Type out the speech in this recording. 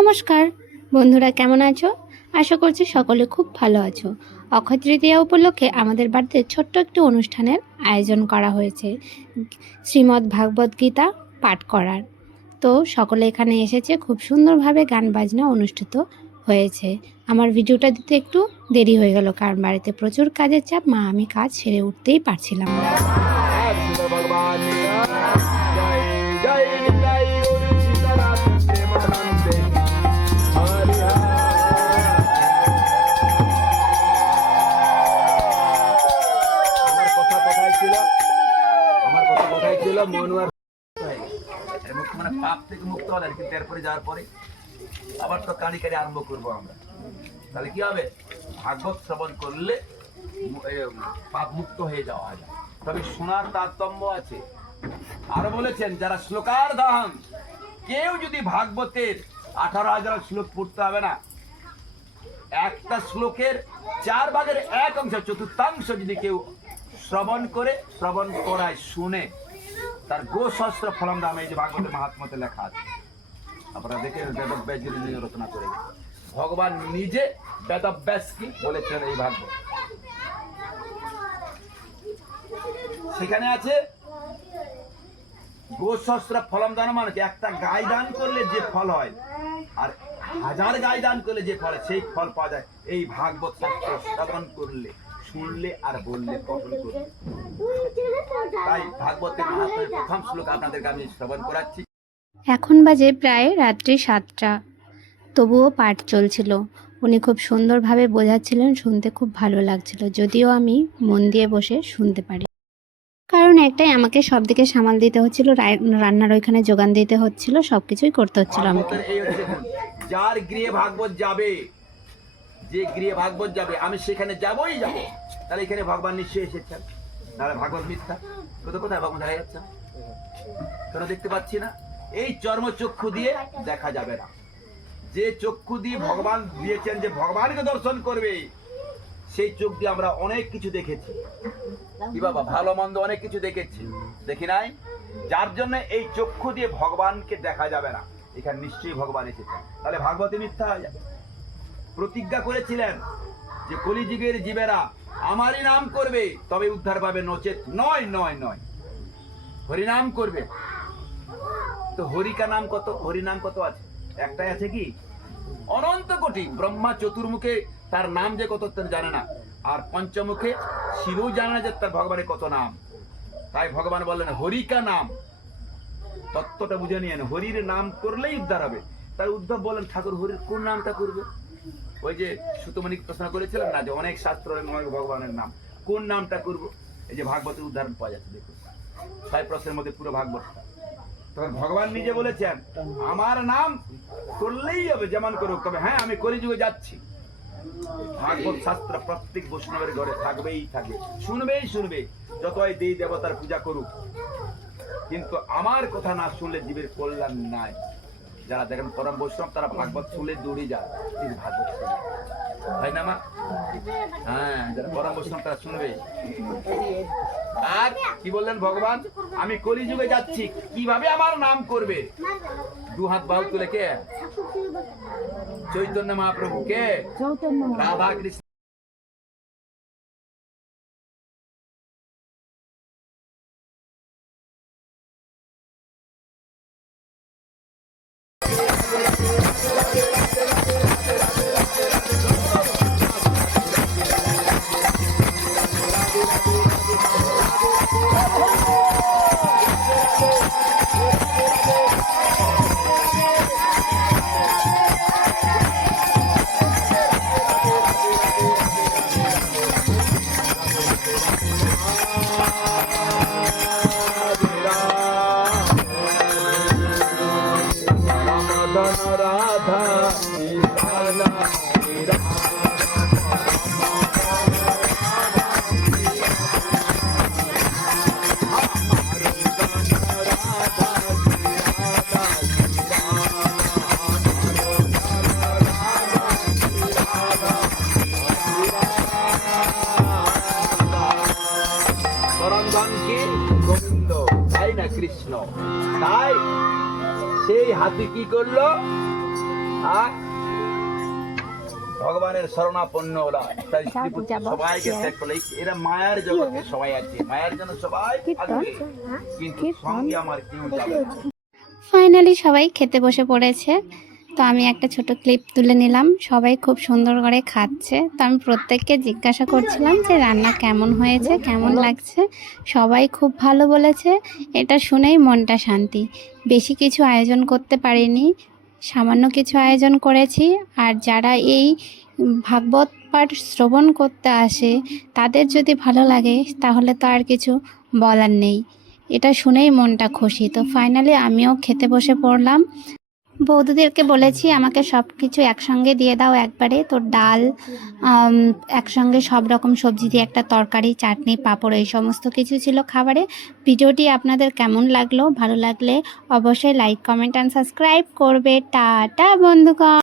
নমস্কার বন্ধুরা কেমন আছো আশা করছি সকলে খুব ভালো আছো অক্ষয় তৃতীয়া উপলক্ষে আমাদের বাড়িতে ছোট্ট একটি অনুষ্ঠানের আয়োজন করা হয়েছে শ্রীমদ্ ভাগবত গীতা পাঠ করার তো সকলে এখানে এসেছে খুব সুন্দরভাবে গান বাজনা অনুষ্ঠিত হয়েছে আমার ভিডিওটা দিতে একটু দেরি হয়ে গেল কারণ বাড়িতে প্রচুর কাজের চাপ মা আমি কাজ সেরে উঠতেই পারছিলাম না ছিল। আমার কথা কোথায় ছিল? মনুয়ার মানে পাপ থেকে মুক্ত হলেন কিন্তু এরপরে যাওয়ার পরে আবার তো কানি কানি আরম্ভ করব আমরা। তাহলে কি হবে? ভাগবত শ্রবণ করলে পাপ মুক্ত হয়ে যাওয়া যায় তবে শোনার তারতম্য আছে। আরও বলেছেন, যারা শ্লোকার দাহন, কেউ যদি ভাগবতের আঠারো হাজার শ্লোক পড়তে হবে না, একটা শ্লোকের চার ভাগের এক অংশ, চতুর্থাংশ যদি কেউ শ্রবণ করে, শ্রবণ করায় শুনে তার গো সহস্র ফলম দাম এই যে ভাগবতের মাহাত্মতে লেখা আছে। আপনারা দেখে বেদব্যাস যদি নিয়ে রচনা করে ভগবান নিজে বেদব্যাস কি বলেছেন এই ভাগবত। সেখানে আছে গোসহস্র ফলম দান মানে একটা গাই দান করলে যে ফল হয়, আর হাজার গাই দান করলে যে ফল সেই ফল পাওয়া যায়। এই ভাগবত শাস্ত্র শ্রবণ করলে। শুনলে আর বললে পঠন তাই ভাগবতের মাহাত্মের প্রথম শ্লোক আপনাদেরকে আমি শ্রবণ করাচ্ছি। এখন বাজে প্রায় রাত্রি সাতটা। তবুও পাঠ চলছিল। উনি খুব সুন্দরভাবে বোঝাচ্ছিলেন শুনতে খুব ভালো লাগছিল। যদিও আমি মন দিয়ে বসে শুনতে পারি। কারণ একটাই আমাকে সব দিকে সামাল দিতে হচ্ছিল রান্নার ওইখানে যোগান দিতে হচ্ছিল সব কিছুই করতে হচ্ছিল আমাকে। যার গৃহে ভাগবত যাবে যে গৃহে ভাগবত যাবে আমি সেখানে যাবই যাব। তাহলে এখানে ভগবান নিশ্চয়ই এসেছেন। তাহলে ভাগবত মিথ্যা। কোথায় কোথায় ভগবান? দেখা যাচ্ছে? কেন দেখতে পাচ্ছি না? এই চর্মচক্ষু দিয়ে দেখা যাবে না। যে চক্ষু দিয়ে ভগবান দিয়েছেন, যে ভগবানকে দর্শন করবে, সেই চোখ দিয়ে আমরা অনেক কিছু দেখেছি। কি বাবা, ভালো মন্দ অনেক কিছু দেখেছি। দেখি নাই? যার জন্য এই চক্ষু দিয়ে ভগবানকে দেখা যাবে না। এখানে নিশ্চয়ই ভগবান এসেছেন। তাহলে ভাগবতী মিথ্যা হয়ে যাবে প্রতিজ্ঞা করেছিলেন যে কলিযুগের জীবেরা আমারই নাম করবে, তবে উদ্ধার পাবে নচেত। নয় নয় নয়। হরিনাম করবে। তো হরিকা নাম কত? হরি নাম কত আছে? একটাই আছে কি? অনন্ত কোটি। ব্রহ্মা চতুর্মুখে তার নাম যে কত জানে না। আর পঞ্চমুখে শিবও জানে না যে তার ভগবানের কত নাম। তাই ভগবান বললেন, হরিকা নাম। তত্ত্বটা বুঝে নিয়ে হরির নাম করলেই উদ্ধার হবে। তাই উদ্ধব বলেন ঠাকুর, হরির কোন নামটা করবে? ওই যে সুতমণি প্রশ্ন করেছিলেন না যে অনেক শাস্ত্র ভগবানের নাম। কোন নামটা করব এই যে ভাগবতের উদাহরণ পাওয়া যাচ্ছে, দেখুন। ছয় প্রশ্নের মধ্যে পুরো ভাগবত তখন ভগবান নিজে বলেছেন, আমার নাম করলেই হবে, যেমন করুক। তবে হ্যাঁ আমি কলিযুগে যাচ্ছি। ভাগবত শাস্ত্র প্রত্যেক বৈষ্ণবের ঘরে থাকবেই থাকবে শুনবেই শুনবে, যতই দেই দেবতার পূজা করুক। কিন্তু আমার কথা না শুনলে জীবের কল্যাণ নাই। যারা দেখেন পরম বৈষ্ণব তারা ভাগবত শুনে দৌড়ে যায়। তিনি ভাগবত শুনে তাই না মা? হ্যাঁ যারা পরম বৈষ্ণব তারা শুনবে। আর কি বললেন ভগবান? আমি কলিযুগে যাচ্ছি কীভাবে আমার নাম করবে? দু হাত বাহু তুলে কে চৈতন্য মহাপ্রভু কে রাধা কৃষ্ণ রাধা করন্দন কি গোবিন্দ তাই না কৃষ্ণ তাই সেই হাতি কি করল? আর ভগবানের শরণাপন্ন হলো। তাই সবাইকে ত্যাগ করল। এরা মায়ার জগতে সবাই আছে। মায়ের জন্য সবাই থাকবে। কিন্তু সঙ্গে আমার কেউ যাবে ফাইনালি সবাই খেতে বসে পড়েছে। তো আমি একটা ছোট ক্লিপ তুলে নিলাম। সবাই খুব সুন্দর করে খাচ্ছে। তো আমি প্রত্যেককে জিজ্ঞাসা করছিলাম যে, রান্না কেমন হয়েছে? কেমন লাগছে? সবাই খুব ভালো বলেছে। এটা শুনেই মনটা শান্তি। বেশি কিছু আয়োজন করতে পারিনি। সামান্য কিছু আয়োজন করেছি। আর যারা এই ভাগবত পাঠ শ্রবণ করতে আসে, তাদের যদি ভালো লাগে, তাহলে তো আর কিছু বলার নেই। এটা শুনেই মনটা খুশি। তো ফাইনালি আমিও খেতে বসে পড়লাম। বৌদিদেরকে বলেছি, আমাকে সব কিছু একসঙ্গে দিয়ে দাও একবারে। তো ডাল একসঙ্গে সব রকম সবজি দিয়ে একটা তরকারি, চাটনি, পাঁপড়, এই সমস্ত কিছু ছিল খাবারে। ভিডিওটি আপনাদের কেমন লাগল? ভালো লাগলে অবশ্যই লাইক, কমেন্ট অ্যান্ড সাবস্ক্রাইব করবে। টাটা, বন্ধুগণ।